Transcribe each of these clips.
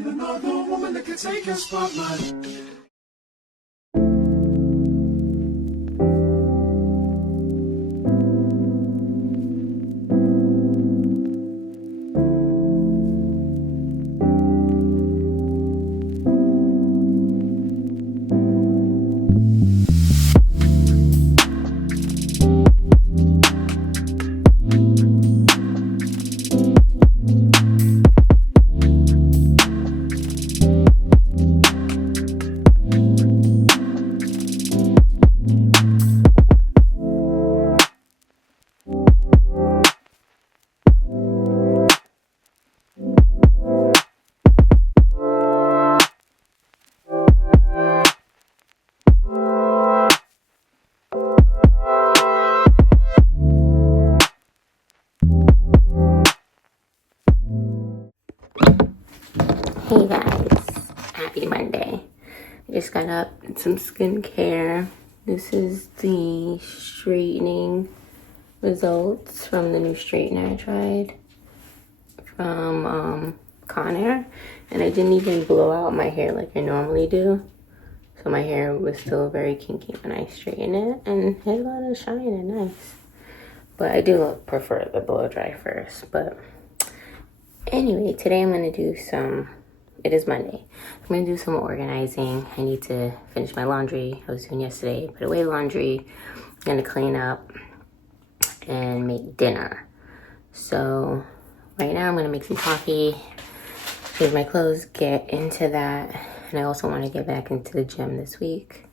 And another woman that can take your spotlight. Hey guys, happy Monday. I just got up, did some skincare. This is the straightening results from the new straightener I tried from Conair. And I didn't even blow out my hair like I normally do. So my hair was still very kinky when I straightened it and it had a lot of shine and nice. But I do prefer the blow dry first. But anyway, today I'm going to do it is Monday. I'm going to do some organizing. I need to finish my laundry. I was doing yesterday, put away laundry. I'm going to clean up and make dinner. So right now I'm going to make some coffee, change my clothes, get into that. And I also want to get back into the gym this week.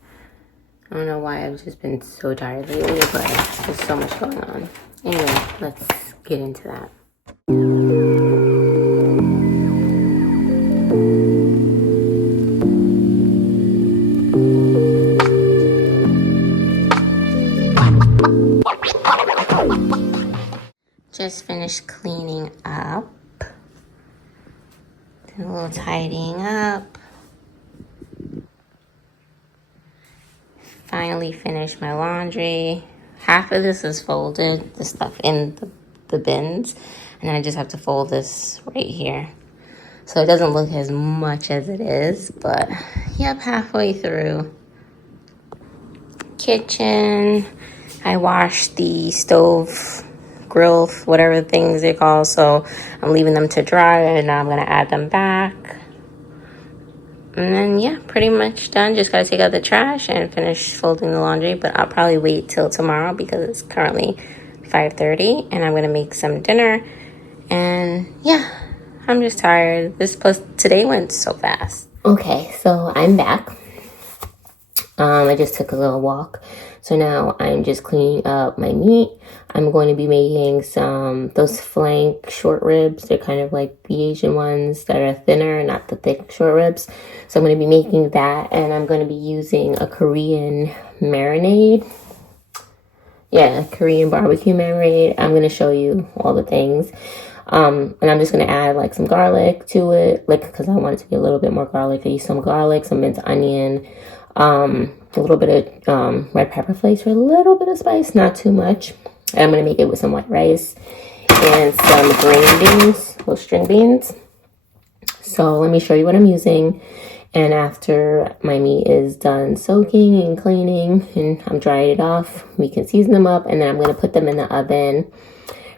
I don't know why I've just been so tired lately, but there's so much going on. Anyway, let's get into that. Just finished cleaning up. Did a little tidying up. Finally finished my laundry. Half of this is folded, the stuff in the bins. And then I just have to fold this right here. So it doesn't look as much as it is, but yep, halfway through. Kitchen. I washed the stove, grill, whatever things they call. So I'm leaving them to dry and now I'm going to add them back. And then, yeah, pretty much done. Just got to take out the trash and finish folding the laundry. But I'll probably wait till tomorrow because it's currently 5:30 and I'm going to make some dinner. And yeah, I'm just tired. Today went so fast. Okay, so I'm back. I just took a little walk. So now I'm just cleaning up my meat. I'm going to be making those flank short ribs. They're kind of like the Asian ones that are thinner, not the thick short ribs. So I'm going to be making that, and I'm going to be using a Korean marinade. Yeah, Korean barbecue marinade. I'm going to show you all the things. And I'm just going to add like some garlic to it, like, because I want it to be a little bit more garlic. I use some garlic, some minced onion, a little bit of red pepper flakes for a little bit of spice, not too much. And I'm going to make it with some white rice and some green beans, little string beans. So let me show you what I'm using. And after my meat is done soaking and cleaning and I'm drying it off, we can season them up. And then I'm going to put them in the oven,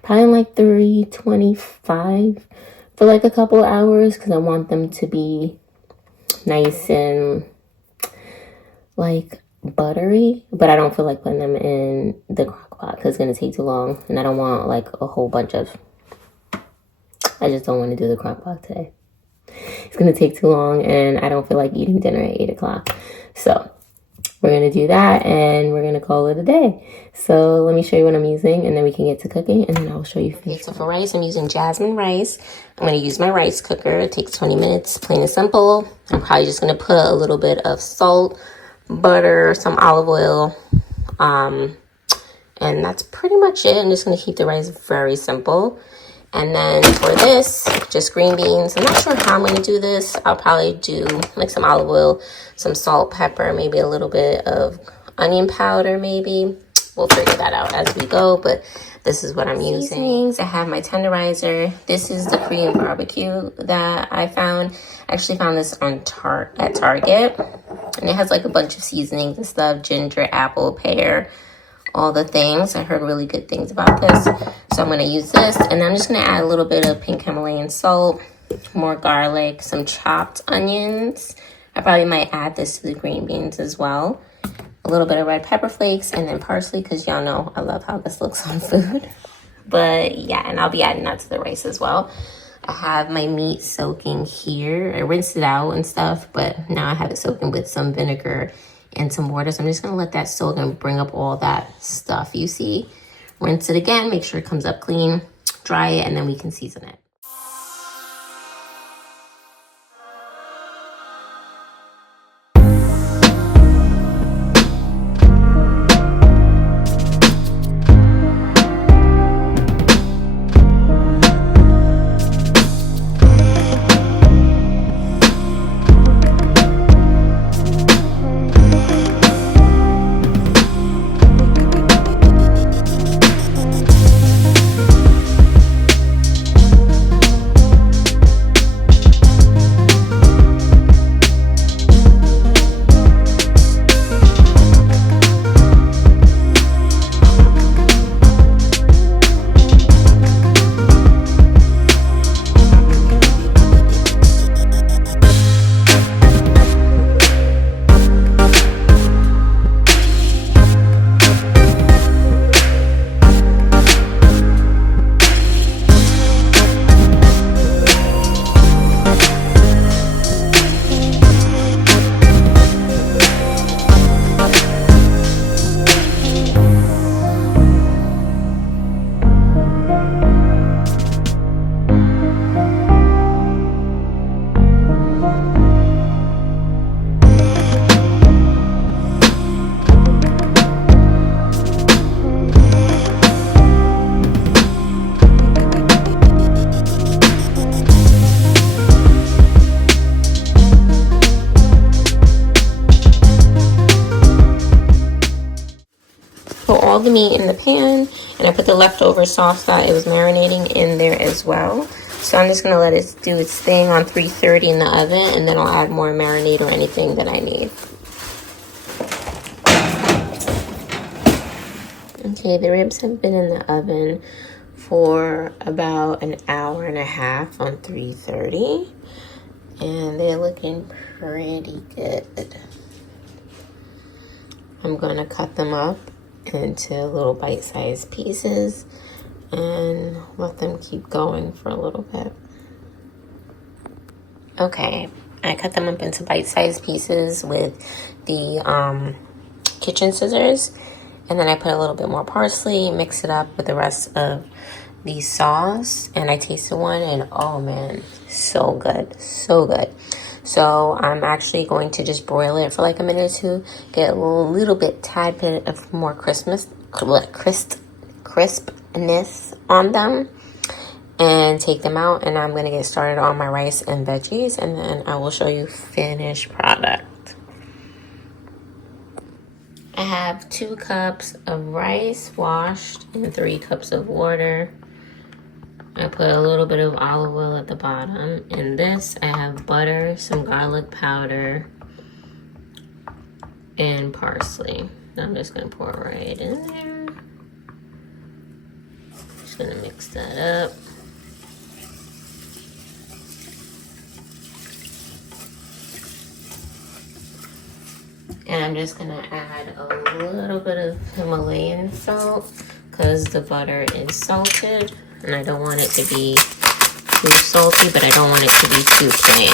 probably like 325 for like a couple of hours, because I want them to be nice and like buttery, but I don't feel like putting them in the crock pot because it's going to take too long, and I don't want like a whole bunch of, I just don't want to do the crock pot today. It's going to take too long and I don't feel like eating dinner at 8 o'clock. So we're going to do that and we're going to call it a day. So let me show you what I'm using and then we can get to cooking, and then I'll show you. Okay, so for rice, I'm using jasmine rice. I'm going to use my rice cooker. It takes 20 minutes, plain and simple. I'm probably just going to put a little bit of salt, butter, some olive oil, and that's pretty much it. I'm just going to keep the rice very simple. And then for this, just green beans. I'm not sure how I'm going to do this. I'll probably do like some olive oil, some salt, pepper, maybe a little bit of onion powder maybe. We'll figure that out as we go. But this is what I'm using. Seasonings, I have my tenderizer. This is the Korean barbecue that I found. I actually found this on at Target. And it has like a bunch of seasonings and stuff. Ginger, apple, pear, all the things. I heard really good things about this. So I'm going to use this. And I'm just going to add a little bit of pink Himalayan salt, more garlic, some chopped onions. I probably might add this to the green beans as well. A little bit of red pepper flakes and then parsley, because y'all know I love how this looks on food. But yeah, and I'll be adding that to the rice as well. I have my meat soaking here. I rinsed it out and stuff, but now I have it soaking with some vinegar and some water. So I'm just gonna let that soak and bring up all that stuff you see. Rinse it again, make sure it comes up clean, dry it, and then we can season it. Put all the meat in the pan, and I put the leftover sauce that it was marinating in there as well. So I'm just going to let it do its thing on 330 in the oven, and then I'll add more marinade or anything that I need. Okay, the ribs have been in the oven for about an hour and a half on 330, and they're looking pretty good. I'm going to cut them up into little bite-sized pieces and let them keep going for a little bit. Okay, I cut them up into bite-sized pieces with the kitchen scissors, and then I put a little bit more parsley, mix it up with the rest of the sauce, and I tasted one, and oh man, so good, so good. So I'm actually going to just broil it for like a minute or two, get a little bit, tad bit of more crispness on them, and take them out. And I'm going to get started on my rice and veggies, and then I will show you finished product. I have 2 cups of rice washed and 3 cups of water. I put a little bit of olive oil at the bottom. In this, I have butter, some garlic powder, and parsley. I'm just going to pour it right in there. Just going to mix that up. And I'm just going to add a little bit of Himalayan salt because the butter is salted. And I don't want it to be too salty, but I don't want it to be too plain.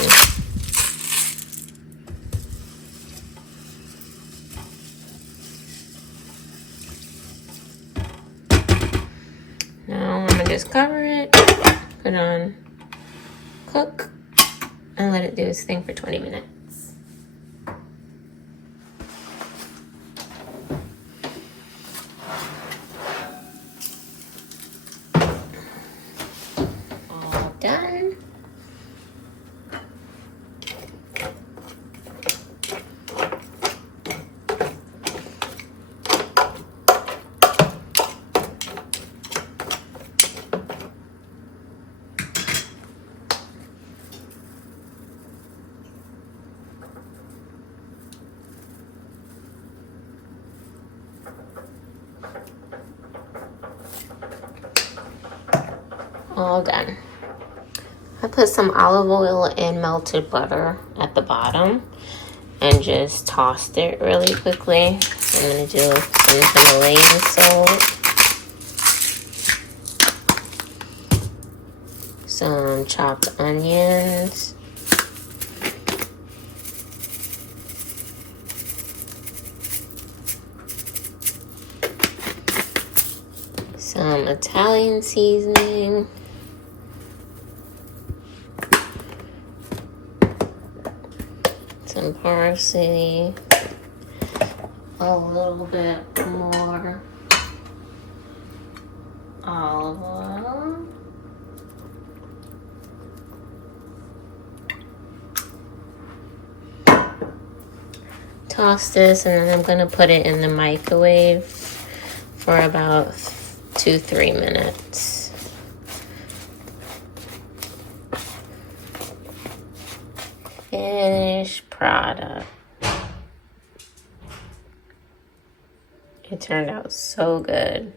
Now I'm going to just cover it, put it on cook, and let it do its thing for 20 minutes. Done. All done. I put some olive oil and melted butter at the bottom and just tossed it really quickly. I'm gonna do some Himalayan salt, some chopped onions, some Italian seasoning, some parsley, a little bit more olive oil, toss this, and then I'm going to put it in the microwave for about 2-3 minutes. Finished product. It turned out so good.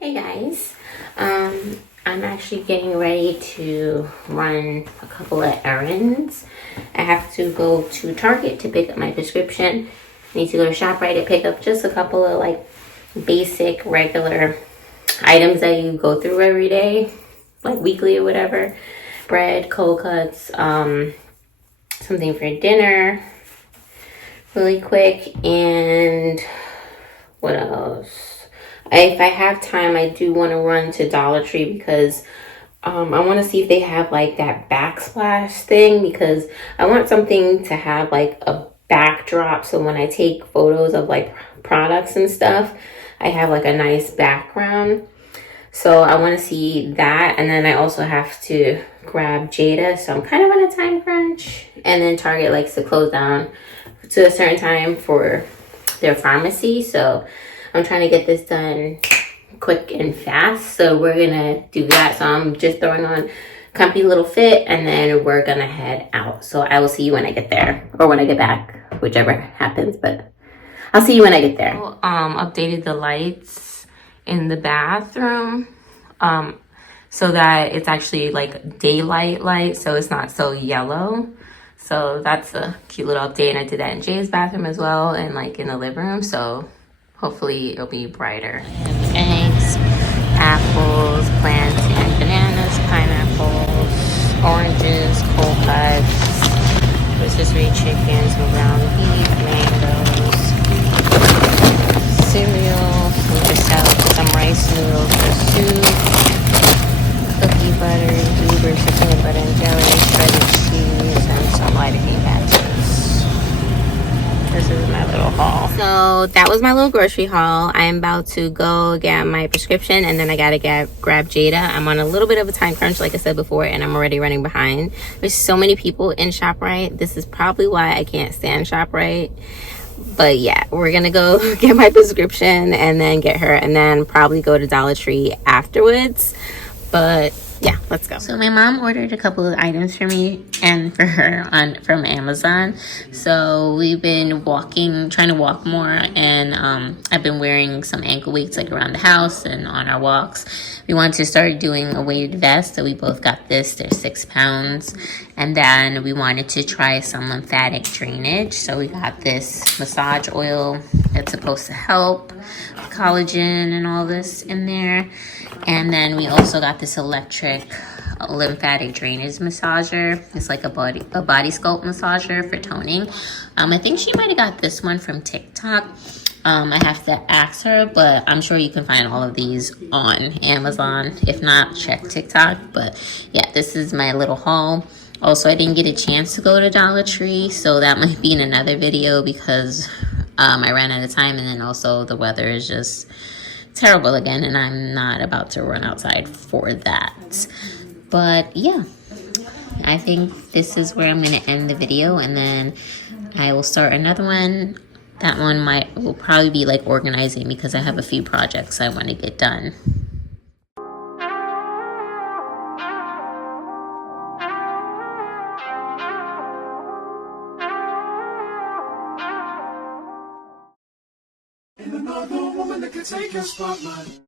Hey guys, I'm actually getting ready to run a couple of errands. I have to go to Target to pick up my prescription. I need to go to ShopRite to pick up just a couple of like basic regular items that you go through every day, like weekly or whatever. Bread, cold cuts, something for dinner really quick, and what else? If I have time, I do want to run to Dollar Tree because I want to see if they have like that backsplash thing, because I want something to have like a backdrop, so when I take photos of like products and stuff, I have like a nice background. So I want to see that, and then I also have to grab Jada, so I'm kind of on a time crunch. And then Target likes to close down to a certain time for their pharmacy, so I'm trying to get this done quick and fast. So we're gonna do that. So I'm just throwing on comfy little fit, and then we're gonna head out. So I will see you when I get there, or when I get back, whichever happens, but I'll see you when I get there. Updated the lights in the bathroom so that it's actually like daylight light, so it's not so yellow. So that's a cute little update, and I did that in Jay's bathroom as well, and like in the living room, so hopefully it'll be brighter. Eggs, apples, plantains, bananas, pineapples, oranges, cold cuts, rotisserie chicken, some ground beef, mangoes, cereal, some rice noodles for soup, cookie butter, Uber for peanut butter and jelly, shredded cheese, and some lidocaine patches. This is my little haul. So that was my little grocery haul. I'm about to go get my prescription, and then I gotta grab Jada. I'm on a little bit of a time crunch, like I said before, and I'm already running behind. There's so many people in ShopRite. This is probably why I can't stand ShopRite. But yeah, we're gonna go get my prescription and then get her, and then probably go to Dollar Tree afterwards. But yeah, let's go. So my mom ordered a couple of items for me and for her from Amazon. So we've been trying to walk more, and I've been wearing some ankle weights like around the house and on our walks. We wanted to start doing a weighted vest, so we both got this. They're 6 pounds. And then we wanted to try some lymphatic drainage. So we got this massage oil that's supposed to help collagen and all this in there. And then we also got this electric lymphatic drainage massager. It's like a body sculpt massager for toning. I think she might have got this one from TikTok. I have to ask her, but I'm sure you can find all of these on Amazon. If not, check TikTok. But yeah, this is my little haul. Also, I didn't get a chance to go to Dollar Tree, so that might be in another video because I ran out of time, and then also the weather is just terrible again, and I'm not about to run outside for that. But yeah, I think this is where I'm going to end the video, and then I will start another one. That one will probably be like organizing, because I have a few projects I want to get done. Ain't another woman that can take your spotlight.